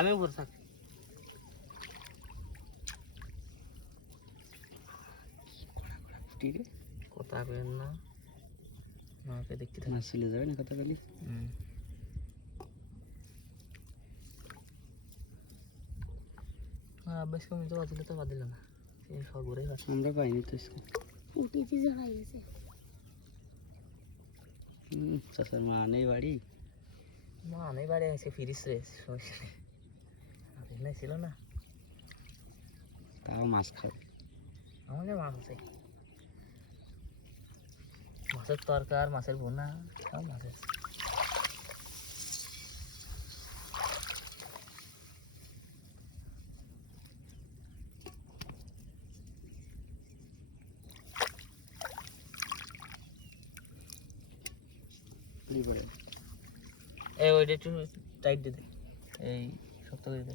আমি উপরে থাক। কথা কেন না, আমাকে দেখতে থাক। মাছ চলে যাবে না কথা বলি। বেশ কম তো বাদিলে তো বাদিল না, সব ঘুরে আমরা পাইনি তো। উঠেছি জড়াই গেছে। চাচার মা নেই বাড়ি, মা নেই বাড়ি, আছে ফিরিস রে সমস্যা ছিল না। তাও মাছ খাবে। আমাকে মাছ আছে, মাছের তরকার, মাছের বোনা, সব মাছের। এই ওইটা একটু টাইট দিয়ে দে, এই শক্ত করে দে।